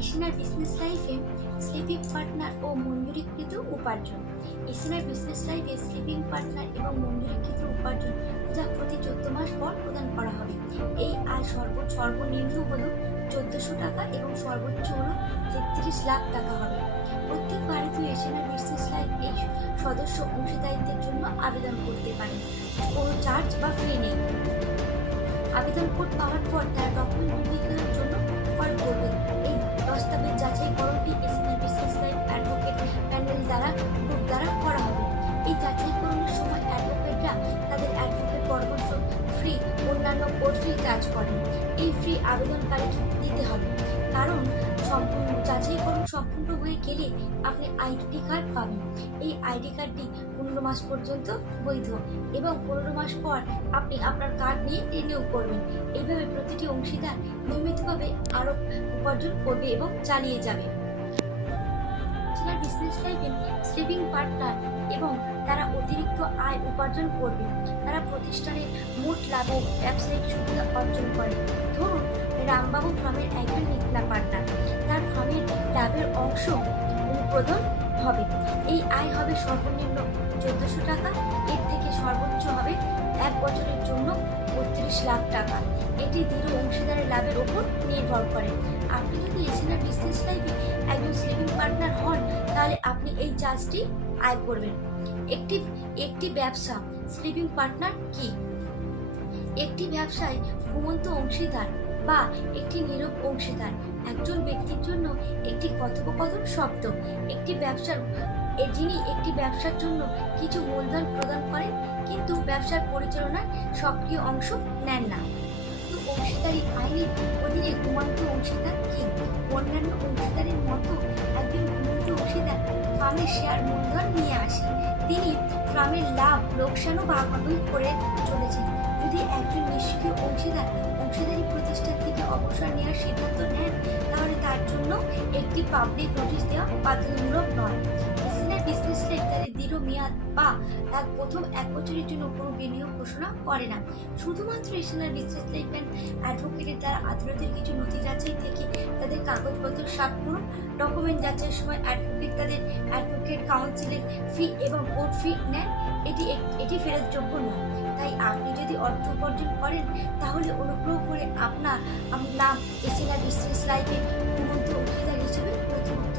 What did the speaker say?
এশিয়ানার business লাইফে sleeping partner ও মঞ্জুরিকৃত উপার্জন। এশিয়ানার business লাইফে স্লিপিং পার্টনার এবং মঞ্জুরিকৃত উপার্জন যা প্রতি 14 মাস পর প্রদান করা হবে। এই আয় সর্বনিম্ন হলো 1400 টাকা এবং সর্বোচ্চ হলো 33 লাখ টাকা হবে। প্রত্যেক ভারতীয় এশিয়ানার বিজনেস লাইফ এই সদস্য অংশীদারিত্বের জন্য আবেদন করতে পারেন। কোনো চার্জ বা ফি নেই। আবেদন কোড পাওয়ার পর তার ডকুমেন্ট ভেরিফিকেশনের জন্য কল করবেন। এই দস্তাবেজ যাচাইকরণটি এশিয়ানার business life advocate panel group দ্বারা করা হবে। এই যাচাইকরণের সময় অ্যাডভোকেটরা তাদের অ্যাডভোকেট পরামর্শ ফ্রি অন্যান্য কোর্ট ফি চার্জ করেন। এই ফ্রি আবেদনকারীকে দিতে হবে, কারণ যাচাইকরণ সম্পূর্ণ হয়ে গেলে আপনি আইডি কার্ড পাবেন। এই আইডি কার্ডটি 15 মাস পর্যন্ত বৈধ এবং 15 মাস পর আপনি আপনার কার্ড নিয়ে রিনিউ করবেন। এইভাবে প্রতিটি অংশীদার নিয়মিতভাবে আরও উপার্জন করবে এবং চালিয়ে যাবে। বিজনেস লাইফে স্লিপিং পার্টনার এবং তারা অতিরিক্ত আয় উপার্জন করবে। তারা প্রতিষ্ঠানের মোট লাভে ব্যবসায়িক সুবিধা অর্জন করে। ধরুন রামবাবু ফার্মের একজন নিকলা পার্টনার, তার ফার্মের লাভের অংশ অনুপ্রদান হবে। এই আয় হবে সর্বনিম্ন 1400 টাকা, এর থেকে সর্বোচ্চ হবে 1 বছরের জন্য 32 লাখ টাকা। এটি দৃঢ় অংশীদারের লাভের উপর নির্ভর করে। আপনি যদি এশিয়ানার বিজনেস লাইফে একজন স্লিপিং পার্টনার হন, তাহলে আপনি এই চার্জটি আয় করবেন। একটি ব্যবসা স্লিপিং পার্টনার কি? একটি ব্যবসায় ঘুমন্ত অংশীদার বা একটি নীরব অংশীদার একজন ব্যক্তির জন্য একটি কথোপকথন শব্দ। যিনি একটি ব্যবসার জন্য কিছু মূলধন প্রদান করেন কিন্তু ব্যবসার পরিচালনায় সক্রিয় অংশ নেন না। তো অংশীদারি আইনের অধীনে ঘুমন্ত অংশীদার কি? অন্যান্য অংশীদারের মতো একজন ঘুমন্ত অংশীদার ফার্মের শেয়ার মূলধন নিয়ে আসে। তিনি ফার্মের লাভ লোকসানও ভাগাভাগি করে চলেছেন। যদি একজন নিষ্ক্রিয় অংশীদার অংশীদারি প্রতিষ্ঠান থেকে অবসর নেওয়ার সিদ্ধান্ত নেন, তাহলে তার জন্য একটি পাবলিক নোটিশ দেওয়া বাধ্যতামূলক নয়। এশিয়ানার বিজনেস লাইফ তাদের দৃঢ় মেয়াদ বা প্রথম 1 বছরের জন্য কোনো বিনিয়োগ ঘোষণা করে না। শুধুমাত্র এশিয়ানার বিজনেস লাইফ অ্যাডভোকেটের দ্বারা আদালতের কিছু নথি যাচাই থেকে তাদের কাগজপত্র সাফ করুন। ডকুমেন্ট যাচাইয়ের সময় অ্যাডভোকেট তাদের অ্যাডভোকেট কাউন্সিলের ফি এবং কোর্ট ফি নেন। এটি ফেরতযোগ্য নয়। তাই আপনি যদি অর্থ উপার্জন করেন, তাহলে অনুগ্রহ করে আপনার নাম এশিয়ানার বিজনেস লাইফে ঘুমন্ত অংশীদার হিসেবে নথিভুক্ত